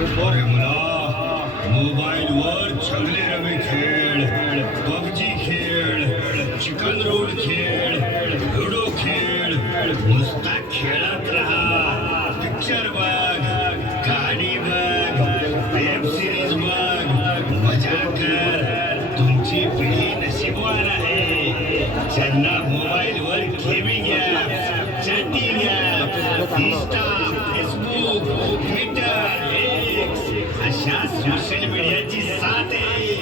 अरे मुला, मोबाईलवर चांगले रमी खेळ, पबजी खेळ, चिकन रोड खेळ, लुडो खेळ, नुसता खेळत राहा. पिक्चर बघ, गाणी बघ, वेब सिरीज बघ, मजा कर. तुमची पिढी नशीबवान आहे ज्यांना मोबाईलवर gaming app, chatting app, Insta, Facebook, Twitter, x अशा सोशल मीडियाची साथ आहे.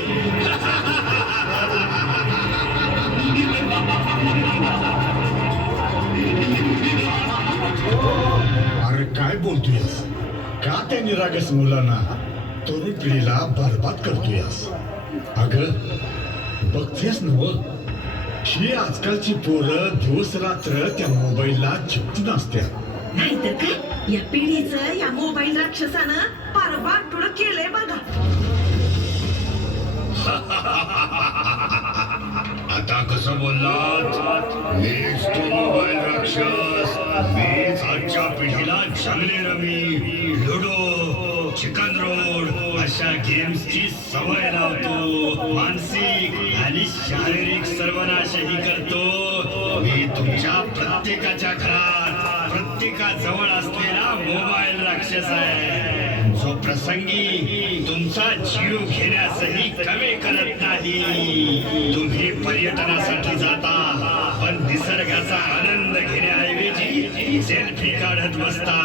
अरे काय बोलतोयस? का त्या निरागस मुलांना, तरुण पिढीला बरबाद करतोयस? अगं बघतेस नव, ही आजकालची पोरं दिवस रात्र त्या मोबाईलला चिपटून असतात. नाहीतर काय, या पिढीचं या मोबाईल राक्षसानं पार वाटोळ केलंय बघा. आता कसं बोललात? मीच तो मोबाईल राक्षस, मीच आजच्या पिढीला चांगले रमी, लुडो, चिकन रोड अशा गेम्सची सवय लावतो, मानसिक आणि शारीरिक सर्वनाशही करतो. मी तुमच्या प्रत्येकाच्या घरात, प्रत्येकाजवळ असलेला मोबाईल राक्षस आहे, जो प्रसंगी तुमचा जीव घेण्यासही कमी करत नाही. तुम्ही पर्यटनासाठी जाता, पण निसर्गाचा आनंद घेण्याऐवजी सेल्फी काढत बसता.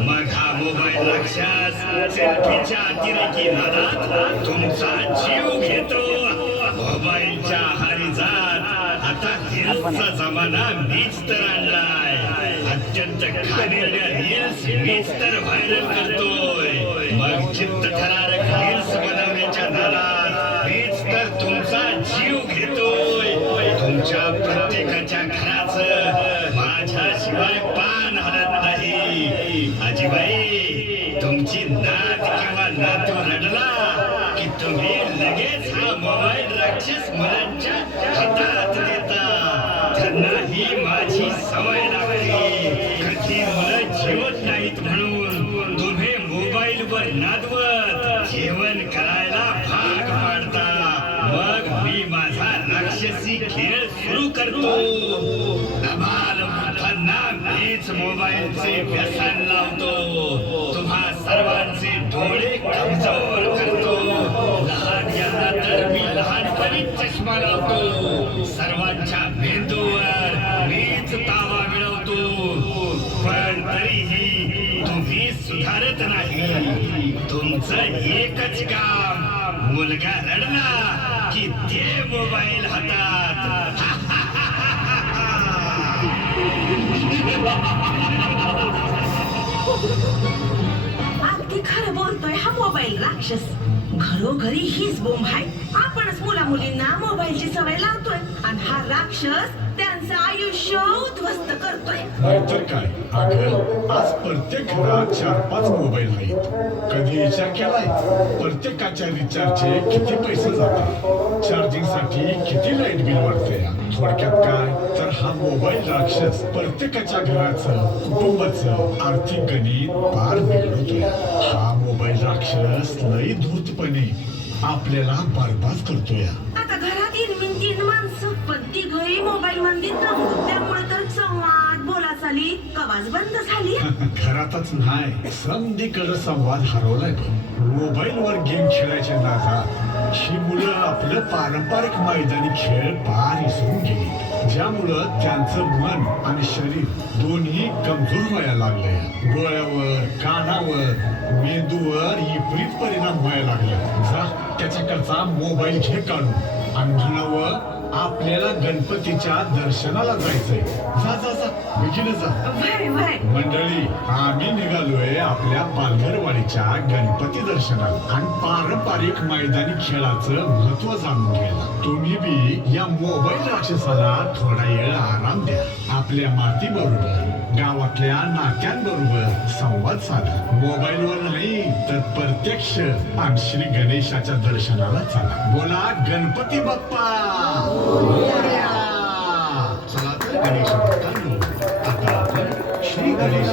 मग हा मोबाईल राक्षस सेल्फीच्या अतिरेकी नादात तुमचा जीव घेतो. मोबाईलच्या आहारी जात आता रील्सचा जमाना मीच तर आणलाय. अत्यंत घाणेरड्या रील्स मीच तर व्हायरल करतोय. मग चित्तथरारक रील्स बनवण्याच्या नादात मीच तर तुमचा जीव घेतोय. तुमच्या प्रत्येकाच्या घराचं माझ्याशिवाय पान हलत नाही. आजीबाई, तुमची नात किंवा नातू रडला की तुम्ही लगेच हा मोबाईल राक्षस मुलांच्या हातात देता. त्यांनाही माझी सवय लागली. कधी मुलं जेवत नाहीत म्हणून तुम्ही मोबाईलवर नादवत जेवण करायला भाग पाडता. मग मी माझा राक्षसी खेळ सुरू करतो. धमाल मोठ्यांना मीच मोबाईलचे व्यसन लावतो. तुम्हा सर्वांचे डोळे कमजोर करतो. लहान यांना तर मी लहानपणी चष्मा लावतो. सर्वांच्या मेंदूवर मीच ताबा मिळवतो. पण तरीही तुम्ही सुधारत नाही. तुमचं एकच काम, मुलगा रडला की ते मोबाईल हातात. अगदी खरं बोलतोय हा मोबाईल राक्षस. घरोघरी हीच बोंब आहे. आपणच मुला मुलींना मोबाईलची सवय लावतोय आणि हा राक्षस त्यांचं आयुष्य उद्ध्वस्त करतोय. नाहीतर काय, अगं आज प्रत्येक घरात 4-5 मोबाईल आहेत. कधी विचार केलाय प्रत्येकाच्या रिचार्जचे किती पैसे जातात, चार्जिंग साठी किती लाईट बिल वाढते? थोडक्यात काय तर हा मोबाईल राक्षस प्रत्येकाच्या घराचं, कुटुंबाचं आर्थिक गणित पार बिघडवतोय. हा मोबाईल राक्षस लई धूर्तपणे आपल्याला बरबाद करतोय. आता घरात इनमिन 3 माणसं, पण ती घरी मोबाईल मध्ये दंग. त्यामुळे तर संवाद बोला चाली कवाच बंद झाली. घरातच नाही, समधीकडे संवाद हरवलाय. पण मोबाईलवर गेम खेळायच्या नादात ही मुलं आपलं पारंपरिक मैदानी खेळ पार विसरून गेली, ज्यामुळं त्यांचं मन आणि शरीर दोन्ही कमजोर व्हायला लागले. डोळ्यावर, कानावर, मेंदूवर विपरीत परिणाम व्हायला लागले. जा त्याच्याकडचा मोबाईल घे काढून आणि म्हणावं आपल्याला गणपतीच्या दर्शनाला जायचंय. जा जा जा, विकीला जा. मंडळी, आम्ही निघालोय आपल्या पालघरवाडीच्या गणपती दर्शनाला आणि पारंपरिक मैदानी खेळाचं महत्व जाणून घ्यायला. तुम्ही बी या मोबाईल राक्षसाला थोडा वेळ आराम द्या. आपल्या माती बरोबर, गावातल्या नात्यांबरोबर संवाद साधा. मोबाईलवर नाही तर प्रत्यक्ष आणि श्री गणेशाच्या दर्शनाला चला. बोला गणपती बाप्पा. चला तर गणेश भक्तांनो, आता आपण श्री गणेश